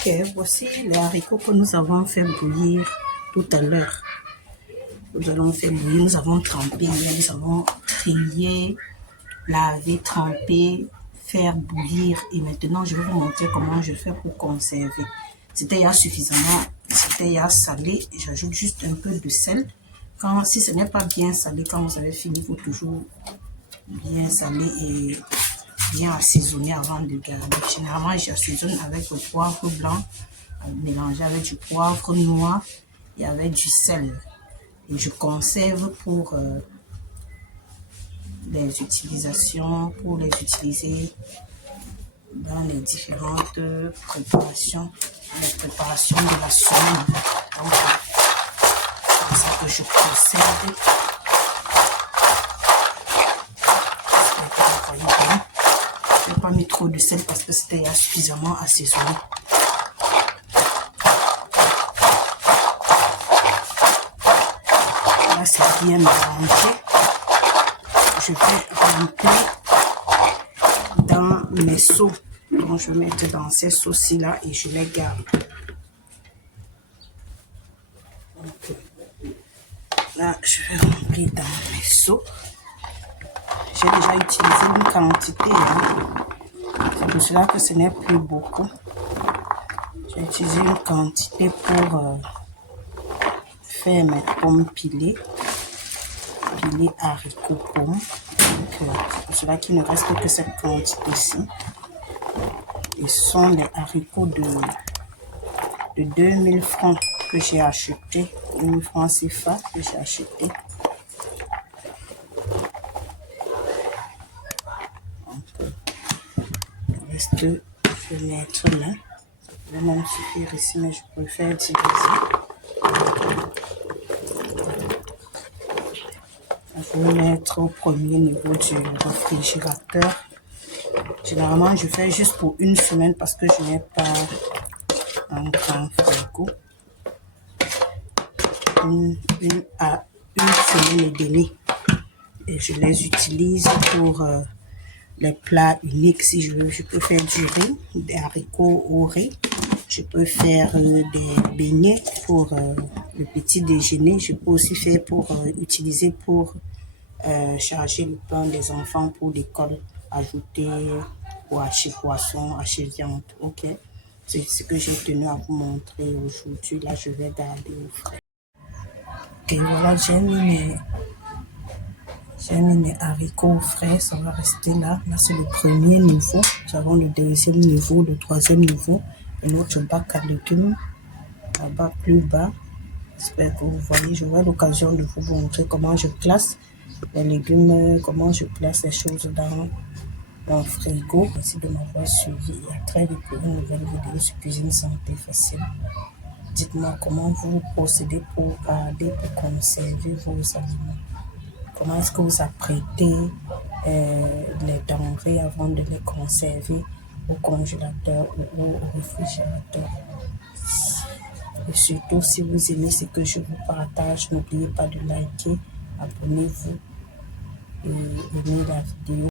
Ok, voici les haricots que nous avons fait bouillir tout à l'heure. Nous allons faire bouillir, nous avons trempé, nous avons trié, lavé, trempé, faire bouillir. Et maintenant, je vais vous montrer comment je fais pour conserver. C'était il y a suffisamment, c'était il y a salé. J'ajoute juste un peu de sel. Si ce n'est pas bien salé, quand vous avez fini, il faut toujours bien saler et bien assaisonner avant de garder. Généralement, j'assaisonne avec le poivre blanc, mélangé avec du poivre noir et avec du sel. Et je conserve pour les utilisations, pour les utiliser dans les différentes préparations, les préparations de la semaine. Donc, c'est comme ça que je conserve. Je n'ai pas mis trop de sel parce que c'était suffisamment assaisonné. Là, c'est bien mélangé. Je vais remplir dans mes seaux. Donc, je vais mettre dans ces seaux-ci-là et je les garde. Donc, là, je vais remplir dans mes seaux. J'ai déjà utilisé une quantité. C'est pour cela que ce n'est plus beaucoup. J'ai utilisé une quantité pour faire mes pommes pilées. Pilées haricots pommes. C'est pour cela qu'il ne reste que cette quantité-ci. Et ce sont les haricots de 2000 francs que j'ai acheté. 2000 francs CFA que j'ai acheté. Le reste, je vais mettre là. Ça peut même suffire ici, mais je préfère diviser. Je vais mettre au premier niveau du réfrigérateur. Généralement, je fais juste pour une semaine parce que je n'ai pas un grand frigo. Une semaine et demie. Et je les utilise pour les plats uniques. Si je veux, je peux faire du riz, des haricots au riz. Je peux faire des beignets pour le petit déjeuner. Je peux aussi faire utiliser pour charger le pain des enfants pour l'école, ajouter ou acheter poisson, acheter viande. Ok, c'est ce que j'ai tenu à vous montrer aujourd'hui. Là, je vais garder au frais. Et voilà, j'ai mis mes haricots frais, ça va rester là. Là, c'est le premier niveau. Nous avons le deuxième niveau, le troisième niveau et notre bac à légumes là-bas plus bas. J'espère que vous voyez. J'aurai l'occasion de vous montrer comment je classe les légumes, comment je place les choses dans mon frigo. Merci de m'avoir suivi et à très vite pour une nouvelle vidéo sur Cuisine Santé Facile. Dites-moi comment vous procédez pour garder, pour conserver vos aliments. Comment est-ce que vous apprêtez les denrées avant de les conserver au congélateur ou au réfrigérateur. Et surtout, si vous aimez ce que je vous partage, n'oubliez pas de liker, abonnez-vous et aimez la vidéo.